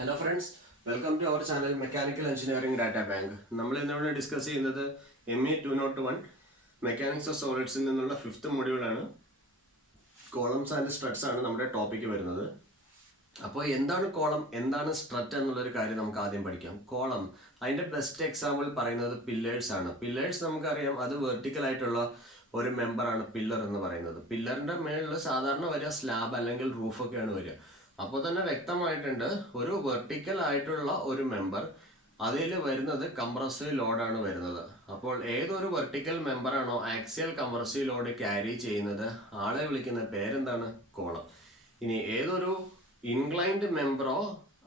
Hello friends, welcome to our channel mechanical engineering data bank. നമ്മൾ ഇന്നിവിടെ discuss ചെയ്യുന്നത് ME 201 mechanics of സോളിഡ്സിൽ നിന്നുള്ള 5th മൊഡ്യൂളാണ്. Columns and സ്ട്രട്സ് ആണ് നമ്മുടെ ടോപ്പിക്ക് വരുന്നത്. അപ്പോൾ എന്താണ് കോളം, എന്താണ് സ്ട്രട്ട് എന്നുള്ളൊരു കാര്യം നമുക്ക് ആദ്യം പഠിക്കാം. കോളം, അതിൻ്റെ ബെസ്റ്റ് എക്സാമ്പിൾ പറയുന്നത് പില്ലേഴ്സ് ആണ്. പില്ലേഴ്സ് നമുക്കറിയാം, അത് വെർട്ടിക്കൽ ആയിട്ടുള്ള ഒരു മെമ്പറാണ് പില്ലർ എന്ന് പറയുന്നത്. പില്ലറിൻ്റെ മേളിൽ സാധാരണ വരിക സ്ലാബ് അല്ലെങ്കിൽ റൂഫൊക്കെയാണ് വരിക. അപ്പോൾ തന്നെ വ്യക്തമായിട്ടുണ്ട്, ഒരു വെർട്ടിക്കൽ ആയിട്ടുള്ള ഒരു മെമ്പർ, അതിൽ വരുന്നത് കംപ്രസീവ് ലോഡാണ് വരുന്നത്. അപ്പോൾ ഏതൊരു വെർട്ടിക്കൽ മെമ്പറാണോ ആക്സിയൽ കംപ്രസീവ് ലോഡ് ക്യാരി ചെയ്യുന്നത്, ആളെ വിളിക്കുന്ന പേരെന്താണ്? കോളം. ഇനി ഏതൊരു ഇൻക്ലൈൻഡ് മെമ്പറോ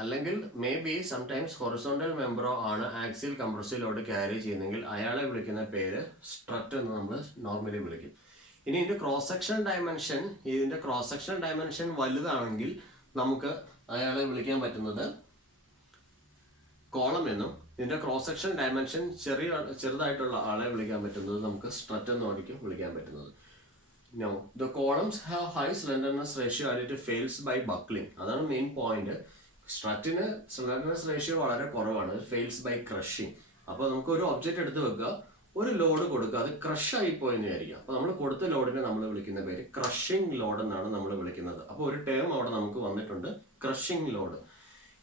അല്ലെങ്കിൽ മേ ബി സംടൈംസ് ഹൊറിസോണ്ടൽ മെമ്പറോ ആണ് ആക്സിയൽ കംപ്രസീവ് ലോഡ് ക്യാരി ചെയ്യുന്നതെങ്കിൽ അയാളെ വിളിക്കുന്ന പേര് സ്ട്രട്ട് എന്ന് നമ്മൾ നോർമലി വിളിക്കും. ഇനി ഇതിൻ്റെ ക്രോസ് സെക്ഷൻ ഡയമെൻഷൻ വലുതാണെങ്കിൽ നമുക്ക് അയാളെ വിളിക്കാൻ പറ്റുന്നത് കോളം എന്നും, ഇതിന്റെ ക്രോസ് സെക്ഷൻ ഡയമെൻഷൻ ചെറുതായിട്ടുള്ള ആളെ വിളിക്കാൻ പറ്റുന്നത് നമുക്ക് സ്ട്രട്ട് എന്നായിരിക്കും വിളിക്കാൻ പറ്റുന്നത്. Now, the columns have high slenderness ratio and it fails by buckling. അതാണ് മെയിൻ പോയിന്റ്. സ്ട്രട്ടിന് സ്ലെൻഡർനെസ് റേഷ്യോ വളരെ കുറവാണ്, ഫെയിൽസ് ബൈ ക്രഷിങ്. അപ്പോൾ നമുക്ക് ഒരു ഒബ്ജക്റ്റ് എടുത്ത് വെക്കുക, ഒരു ലോഡ് കൊടുക്കുക, അത് ക്രഷ് ആയി പോയെന്ന് വിചാരിക്കുക. അപ്പോൾ നമ്മൾ കൊടുത്ത ലോഡിനെ നമ്മൾ വിളിക്കുന്ന പേര് ക്രഷിങ് ലോഡ് എന്നാണ് നമ്മൾ വിളിക്കുന്നത്. അപ്പോൾ ഒരു ടേം അവിടെ നമുക്ക് വന്നിട്ടുണ്ട്, ക്രഷിങ് ലോഡ്.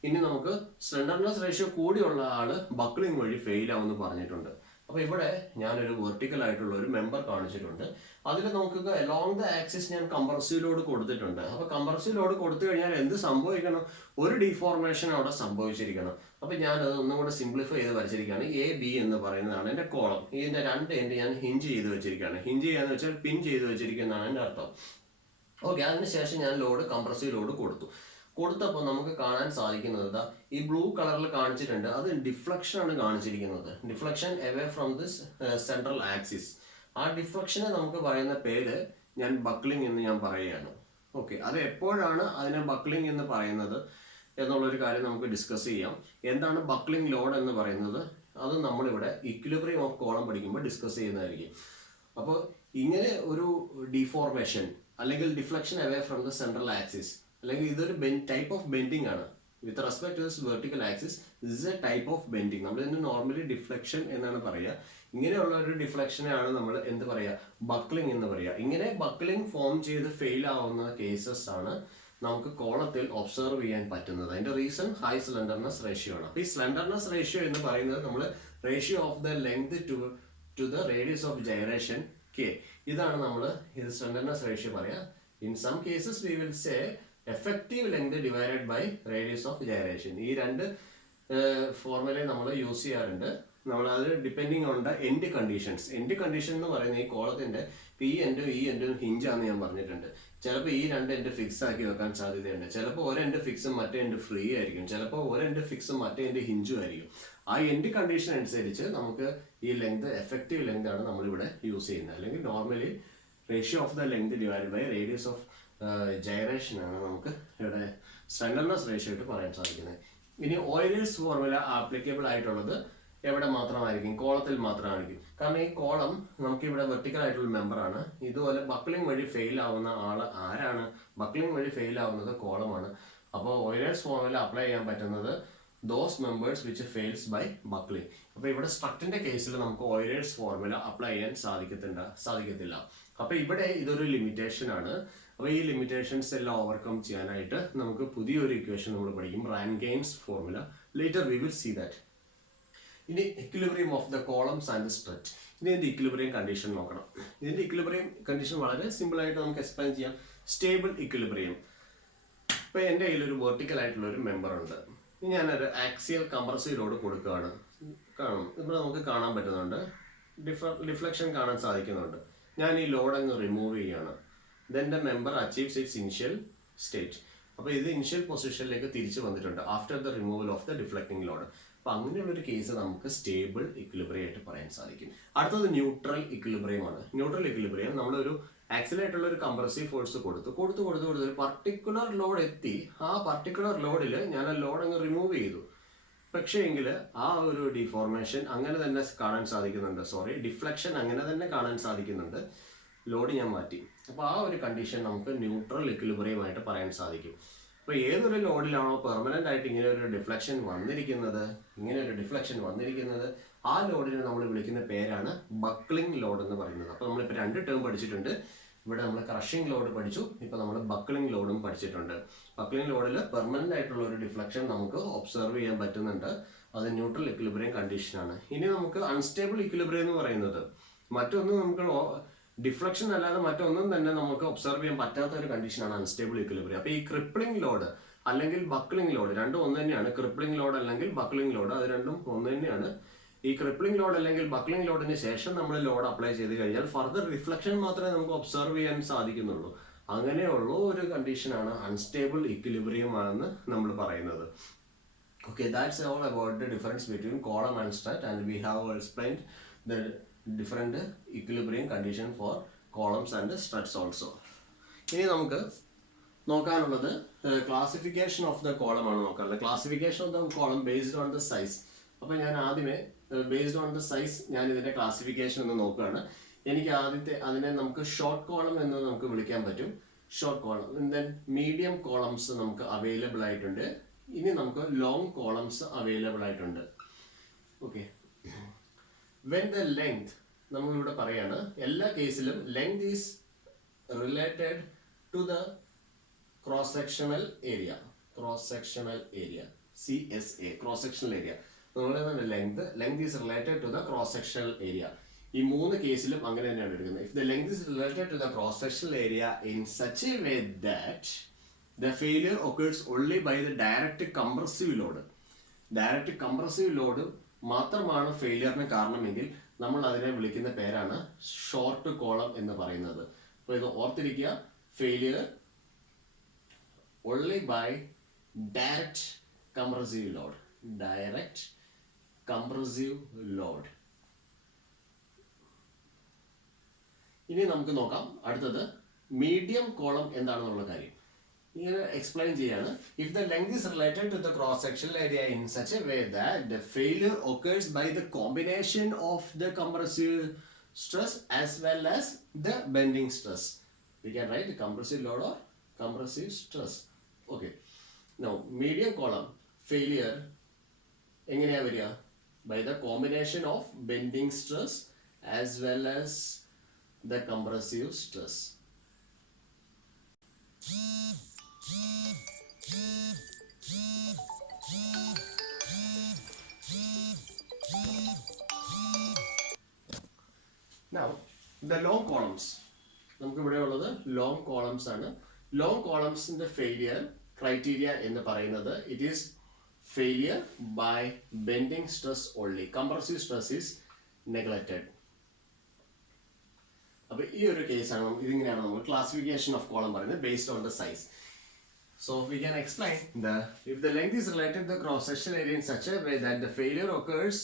ഇനി നമുക്ക് സ്ലെൻഡർനെസ് റേഷ്യോ കൂടിയുള്ള ആള് ബക്ലിംഗ് വഴി ഫെയിൽ ആവുമെന്ന് പറഞ്ഞിട്ടുണ്ട്. അപ്പോൾ ഇവിടെ ഞാനൊരു വെർട്ടിക്കൽ ആയിട്ടുള്ള ഒരു മെമ്പർ കാണിച്ചിട്ടുണ്ട്. അതിൽ നമുക്ക് അലോങ് ദ ആക്സിസ് ഞാൻ കംപ്രസീവ് ലോഡ് കൊടുത്തിട്ടുണ്ട്. അപ്പോൾ കംപ്രസീവ് ലോഡ് കൊടുത്തു കഴിഞ്ഞാൽ എന്ത് സംഭവിക്കണം? ഒരു ഡിഫോർമേഷൻ അവിടെ സംഭവിച്ചിരിക്കണം. അപ്പോൾ ഞാനത് ഒന്നും കൂടെ സിംപ്ലിഫൈ ചെയ്ത് വരച്ചിരിക്കുകയാണ്. AB എന്ന് പറയുന്നതാണ് എൻ്റെ കോളം. ഇതിൻ്റെ രണ്ട് എൻഡ് ഞാൻ ഹിഞ്ച് ചെയ്ത് വെച്ചിരിക്കുകയാണ്. ഹിഞ്ച് ചെയ്യാന്ന് വെച്ചാൽ പിൻ ചെയ്ത് വെച്ചിരിക്കുന്നതാണ് എൻ്റെ അർത്ഥം. ഓക്കെ, അതിനുശേഷം ഞാൻ ലോഡ് കംപ്രസീവ് ലോഡ് കൊടുത്തപ്പോൾ നമുക്ക് കാണാൻ സാധിക്കുന്നത് ഈ ബ്ലൂ കളറിൽ കാണിച്ചിട്ടുണ്ട്, അത് ഡിഫ്ലക്ഷൻ ആണ് കാണിച്ചിരിക്കുന്നത്. Deflection away from this central axis. ആ ഡിഫ്ലക്ഷനെ നമുക്ക് പറയുന്ന പേര് ഞാൻ ബക്ലിംഗ് എന്ന് ഞാൻ പറയുകയാണ്. ഓക്കെ, അത് എപ്പോഴാണ് അതിനെ ബക്ലിംഗ് എന്ന് പറയുന്നത് എന്നുള്ളൊരു കാര്യം നമുക്ക് ഡിസ്കസ് ചെയ്യാം. എന്താണ് ബക്ലിംഗ് ലോഡ് എന്ന് പറയുന്നത്, അത് നമ്മളിവിടെ ഇക്വിലിബ്രിയം ഓഫ് കോളം പഠിക്കുമ്പോൾ ഡിസ്കസ് ചെയ്യുന്നതായിരിക്കും. അപ്പോൾ ഇങ്ങനെ ഒരു ഡിഫോർമേഷൻ അല്ലെങ്കിൽ deflection away from the central axis, അല്ലെങ്കിൽ ഇതൊരു ടൈപ്പ് ഓഫ് ബെൻഡിങ് ആണ്. With respect to this vertical axis, this a type of bending. നമ്മൾ ഇതിന് നോർമലി ഡിഫ്ലക്ഷൻ എന്നാണ് പറയുക. ഇങ്ങനെയുള്ള ഒരു ഡിഫ്ലക്ഷനെയാണ് നമ്മൾ എന്ത് പറയുക? ബക്ലിംഗ് എന്ന് പറയുക. ഇങ്ങനെ ബക്ലിംഗ് ഫോം ചെയ്ത് ഫെയിൽ ആവുന്ന കേസസ് ആണ് നമുക്ക് കോളത്തിൽ ഒബ്സർവ് ചെയ്യാൻ പറ്റുന്നത്. അതിന്റെ റീസൺ ഹൈ സ്ലെൻഡർനെസ് റേഷ്യോ ആണ്. അപ്പോൾ ഈ സ്ലെൻഡർനെസ് റേഷ്യോ എന്ന് പറയുന്നത് നമ്മൾ ratio of the length to the radius of gyration K. ഇതാണ് നമ്മൾ ഇത് സ്ലെൻഡർനെസ് റേഷ്യോ പറയാ. In some cases we will say effective length divided by radius of gyration. ഈ രണ്ട് ഫോർമുലയും നമ്മൾ യൂസ് ചെയ്യാറുണ്ട്. നമ്മളത് depending on the end conditions. End condition എന്ന് പറയുന്നത് ഈ കോളത്തിന്റെ ഈ എൻഡും ഹിഞ്ചാന്ന് ഞാൻ പറഞ്ഞിട്ടുണ്ട്. ചിലപ്പോൾ ഈ രണ്ട് എൻഡ് ഫിക്സ് ആക്കി വെക്കാൻ സാധ്യതയുണ്ട്. ചിലപ്പോൾ ഒരു എൻഡ് ഫിക്സും മറ്റേ എൻഡ് ഫ്രീ ആയിരിക്കും. ചിലപ്പോൾ ഒരു എൻഡ് ഫിക്സും മറ്റേ എൻഡ് ഹിഞ്ചും ആയിരിക്കും. ആ എൻഡ് കണ്ടീഷൻ അനുസരിച്ച് നമുക്ക് ഈ ലെങ്ത്, എഫക്റ്റീവ് ലെങ്ത് ആണ് നമ്മളിവിടെ യൂസ് ചെയ്യുന്നത്. അല്ലെങ്കിൽ normally ratio of the length divide by radius of gyration ആണ് നമുക്ക് ഇവിടെ സ്ലെൻഡർനെസ് റേഷ്യോ ആയിട്ട് പറയാൻ സാധിക്കുന്നത്. ഇനി ഓയിലേഴ്സ് ഫോർമുല ആപ്ലിക്കബിൾ ആയിട്ടുള്ളത് എവിടെ മാത്രമായിരിക്കും? കോളത്തിൽ മാത്രമായിരിക്കും. കാരണം ഈ കോളം നമുക്ക് ഇവിടെ വെർട്ടിക്കൽ ആയിട്ടുള്ള മെമ്പറാണ്. ഇതുപോലെ ബക്ലിംഗ് വഴി ഫെയിൽ ആവുന്ന ആള് ആരാണ്? ബക്ലിംഗ് വഴി ഫെയിൽ ആവുന്നത് കോളമാണ്. അപ്പോൾ ഓയിലേഴ്സ് ഫോർമുല അപ്ലൈ ചെയ്യാൻ പറ്റുന്നത് those members which fails by buckling. അപ്പോൾ ഇവിടെ സ്ട്രക്റ്റിന്റെ കേസിൽ നമുക്ക് ഓയിലേഴ്സ് ഫോർമുല അപ്ലൈ ചെയ്യാൻ സാധിക്കത്തില്ല. അപ്പോൾ ഇവിടെ ഇതൊരു ലിമിറ്റേഷൻ ആണ്. അപ്പോൾ ഈ ലിമിറ്റേഷൻസ് എല്ലാം ഓവർകം ചെയ്യാനായിട്ട് നമുക്ക് പുതിയൊരു ഇക്വേഷൻ നമ്മൾ പഠിക്കും, Rankine's formula. Later we will see that. ഇനി equilibrium of the columns and strut. ഇതിന്റെ ഇക്വിലിബ്രിയം കണ്ടീഷൻ നോക്കണം. ഇതിന്റെ ഇക്വിലിബ്രിയം കണ്ടീഷൻ വളരെ സിമ്പിൾ ആയിട്ട് നമുക്ക് എക്സ്പ്ലെയിൻ ചെയ്യാം. Stable equilibrium. ഇപ്പൊ എൻ്റെ കയ്യിൽ ഒരു വെർട്ടിക്കൽ ആയിട്ടുള്ള ഒരു മെമ്പർ ഉണ്ട്. ഞാനൊരു ആക്സിയൽ കംപ്രസീവ് ലോഡ് കൊടുക്കുകയാണ്. ഇവിടെ നമുക്ക് കാണാൻ പറ്റുന്നുണ്ട്, ഡിഫ്ലക്ഷൻ കാണാൻ സാധിക്കുന്നുണ്ട്. ഞാൻ ഈ ലോഡ് അങ്ങ് റിമൂവ് ചെയ്യുകയാണ്. Then the member achieves it's initial state. അപ്പോൾ ഇത് ഇനിഷ്യൽ പൊസിഷനിലേക്ക് തിരിച്ചു വന്നിട്ടുണ്ട് after the removal of the deflecting load. അപ്പൊ അങ്ങനെയുള്ളൊരു കേസ് നമുക്ക് സ്റ്റേബിൾ ഇക്വിലിബ്രിയം ആയിട്ട് പറയാൻ സാധിക്കും. അടുത്തത് ന്യൂട്രൽ ഇക്വിലിബ്രിയം ആണ്. ന്യൂട്രൽ ഇക്വിലിബ്രിയം നമ്മളൊരു ആക്സിലായിട്ടുള്ള ഒരു കംപ്രസീവ് ഫോഴ്സ് കൊടുത്ത് ഒരു പർട്ടിക്കുലർ ലോഡ് എത്തി. ആ പർട്ടിക്കുലർ ലോഡിൽ ഞാൻ ആ ലോഡ് അങ്ങ് റിമൂവ് ചെയ്തു. പക്ഷേ എങ്കിൽ ആ ഒരു ഡിഫോർമേഷൻ അങ്ങനെ തന്നെ കാണാൻ സാധിക്കുന്നുണ്ട്. ഡിഫ്ലക്ഷൻ അങ്ങനെ തന്നെ കാണാൻ സാധിക്കുന്നുണ്ട്. ലോഡ് ഞാൻ മാറ്റി. അപ്പോൾ ആ ഒരു കണ്ടീഷൻ നമുക്ക് ന്യൂട്രൽ ഇക്വിലിബ്രിയം ആയിട്ട് പറയാൻ സാധിക്കും. അപ്പോൾ ഏതൊരു ലോഡിലാണോ പെർമനന്റ് ആയിട്ട് ഇങ്ങനെ ഒരു ഡിഫ്ലക്ഷൻ വന്നിരിക്കുന്നത് ആ ലോഡിനെ നമ്മൾ വിളിക്കുന്ന പേരാണ് ബക്ലിംഗ് ലോഡ് എന്ന് പറയുന്നത്. അപ്പോൾ നമ്മളിപ്പോൾ 2 ടേം പഠിച്ചിട്ടുണ്ട്. ഇവിടെ നമ്മൾ ക്രഷിംഗ് ലോഡ് പഠിച്ചു, ഇപ്പോൾ നമ്മൾ ബക്ലിംഗ് ലോഡും പഠിച്ചിട്ടുണ്ട്. ബക്ലിംഗ് ലോഡിൽ പെർമനന്റ് ആയിട്ടുള്ള ഒരു ഡിഫ്ലക്ഷൻ നമുക്ക് ഒബ്സർവ് ചെയ്യാൻ പറ്റുന്നുണ്ട്. അത് ന്യൂട്രൽ ഇക്വിലിബ്രിയം കണ്ടീഷനാണ്. ഇനി നമുക്ക് അൺസ്റ്റേബിൾ ഇക്വിലിബ്രിയം എന്ന് പറയുന്നത് മറ്റൊന്നും നമുക്ക് ഡിഫ്ലക്ഷൻ അല്ലാതെ മറ്റൊന്നും തന്നെ നമുക്ക് ഒബ്സർവ് ചെയ്യാൻ പറ്റാത്ത ഒരു കണ്ടീഷനാണ് അൺസ്റ്റേബിൾ ഇക്വിലിബ്രിയം. അപ്പോൾ ഈ ക്രിപ്ലിംഗ് ലോഡ് അല്ലെങ്കിൽ ബക്ലിംഗ് ലോഡ് രണ്ടും ഒന്ന് തന്നെയാണ്. ക്രിപ്ലിംഗ് ലോഡ് അല്ലെങ്കിൽ ബക്ലിംഗ് ലോഡ് അത് രണ്ടും ഒന്ന് തന്നെയാണ്. ഈ ക്രിപ്ലിംഗ് ലോഡ് അല്ലെങ്കിൽ ബക്ലിംഗ് ലോഡിന് ശേഷം നമ്മൾ ലോഡ് അപ്ലൈ ചെയ്ത് കഴിഞ്ഞാൽ ഫർദർ റിഫ്ലക്ഷൻ മാത്രമേ നമുക്ക് ഒബ്സർവ് ചെയ്യാൻ സാധിക്കുന്നുള്ളൂ. അങ്ങനെയുള്ള ഒരു കണ്ടീഷനാണ് അൺസ്റ്റേബിൾ ഇക്വിലിബ്രിയം ആണെന്ന് നമ്മൾ പറയുന്നത്. Okay, that's all about the difference between column and strut, and we have explained the different equilibrium condition for columns and struts also. ഇനി നമുക്ക് നോക്കാനുള്ളത് ക്ലാസിഫിക്കേഷൻ ഓഫ് ദ കോളം ആണ് നോക്കാനുള്ളത്. Classification of the column based on the size. അപ്പോൾ ഞാൻ ആദ്യമേ based on the size ഞാൻ ഇതിന്റെ ക്ലാസിഫിക്കേഷൻ ഒന്ന് നോക്കുകയാണ്. എനിക്ക് അതിനെ നമുക്ക് ഷോർട്ട് കോളം എന്ന് നമുക്ക് വിളിക്കാൻ പറ്റും. Short column. Then medium columns നമുക്ക് അവൈലബിൾ ആയിട്ടുണ്ട്. ഇനി നമുക്ക് ലോങ് കോളംസ് അവൈലബിൾ ആയിട്ടുണ്ട്. ഓക്കെ, വെൻ ദ ലെങ്ത് നമ്മളിവിടെ പറയാണ് എല്ലാ കേസിലും length is related to the cross sectional area. CSA, cross sectional area. നമ്മളെ length is related to the cross sectional area. ഈ 3 കേസിലും അങ്ങനെ തന്നെയാണ് എടുക്കുന്നത്. If the length is related to the cross sectional area in such a way that the failure occurs only by the direct compressive load. Direct compressive load മാത്രമാണ് ഫെയിലിയറിന് കാരണമെങ്കിൽ നമ്മൾ അതിനെ വിളിക്കുന്ന പേരാണ് ഷോർട്ട് കോളം എന്ന് പറയുന്നത്. അപ്പോൾ ഇത് ഓർത്തിരിക്കുക, failure only by direct compressive load. ഇനി നമുക്ക് നോക്കാം അടുത്തത് മീഡിയം കോളം എന്താണെന്നുള്ള കാര്യം. ഇങ്ങനെ എക്സ്പ്ലെയിൻ ചെയ്യാണ്. If the length is related to the cross sectional area in such a way that the failure occurs by the combination of the compressive stress as well as the bending stress. We can write compressive load or compressive stress. Okay, now medium column failure എങ്ങനെയാ വരിക? By the combination of bending stress as well as the compressive stress. Now, the long columns. നമുക്ക് ഇവിടെ ഉള്ളത് long columns ആണ്. Long കോളംസിന്റെ failure criteria എന്ന് പറയുന്നത് it is failure by bending stress only. Compressive stress is neglected. അപ്പോൾ ഈ ഒരു കേസാണ് ഇതിങ്ങനെയാണ് നമ്മൾ ക്ലാസിഫിക്കേഷൻ ഓഫ് കോളം പറയുന്നത് based on the size. So we can explain if the length is related to the cross sectional area in such a way that the failure occurs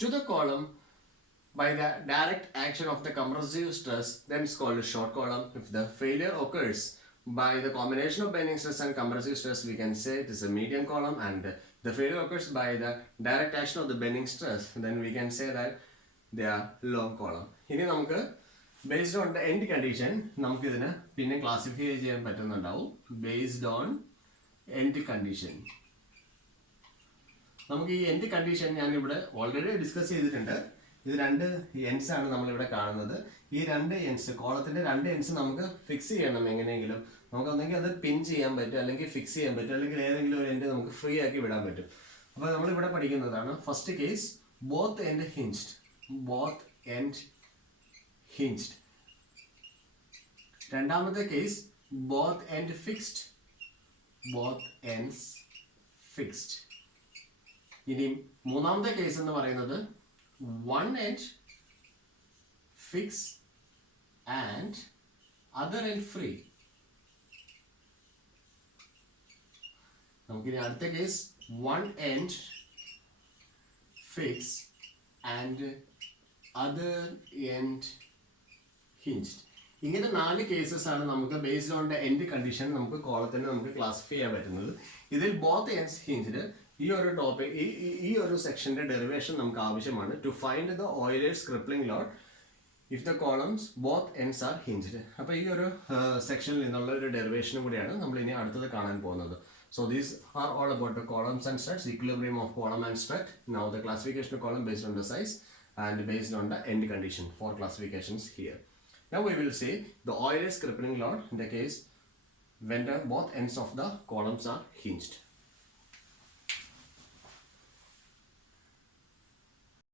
to the column by the direct action of the compressive stress, then it's called a short column. If the failure occurs by the combination of bending stress and compressive stress, we can say it is a medium column, and the failure occurs by the direct action of the bending stress, then we can say that they are long column. ഇനി നമുക്ക് based on the end condition നമുക്ക് ഇതിനെ പിന്നെ classify ചെയ്യാൻ പറ്റുന്നുണ്ടാവും. Based on end condition നമുക്ക് ഈ end condition ഞാൻ ഇവിടെ ഓൾറെഡി ഡിസ്കസ് ചെയ്തിട്ടുണ്ട്. ഇത് 2 എൻഡ്സ് ആണ് നമ്മളിവിടെ കാണുന്നത്. ഈ 2 എൻഡ്സ് കോളത്തിന്റെ 2 എൻഡ്സ് നമുക്ക് ഫിക്സ് ചെയ്യണം എങ്ങനെയെങ്കിലും. നമുക്ക് ഒന്നെങ്കിൽ അത് പിൻ ചെയ്യാൻ പറ്റും, അല്ലെങ്കിൽ ഫിക്സ് ചെയ്യാൻ പറ്റും, അല്ലെങ്കിൽ ഏതെങ്കിലും ഒരു എൻഡ് നമുക്ക് ഫ്രീ ആക്കി വിടാൻ പറ്റും. അപ്പോൾ നമ്മളിവിടെ പഠിക്കുന്നതാണ് first case both end hinged. രണ്ടാമത്തെ കേസ് ബോത്ത് എൻഡ് ഫിക്സ്ഡ്. ഇനി മൂന്നാമത്തെ കേസ് എന്ന് പറയുന്നത് one end fix and other end free. നമുക്കിനി അടുത്ത case one end fix and other end hinged. ഇങ്ങനെ 4 കേസസ് ആണ് നമുക്ക് based on the end condition നമുക്ക് കോളത്തിന് നമുക്ക് ക്ലാസിഫൈ ചെയ്യാൻ പറ്റുന്നത്. ഇതിൽ ബോത്ത് എൻഡ്സ് ഹിഞ്ച്ഡ് ഈ ഒരു ടോപ്പിക് ഈ ഒരു സെക്ഷന്റെ ഡെറിവേഷൻ നമുക്ക് ആവശ്യമാണ് to find the Euler's crippling load if the columns both ends are hinged. അപ്പോൾ ഈ ഒരു സെക്ഷനിൽ നിന്നുള്ള ഒരു ഡെറിവേഷനും കൂടിയാണ് നമ്മൾ ഇനി അടുത്തത് കാണാൻ പോകുന്നത്. So these are all about the columns and struts, equilibrium of column and strut. Now the classification of column based on the size and based on the end condition. 4 classifications here. Now we will see the Euler's crippling load in the case when both ends of the columns are hinged.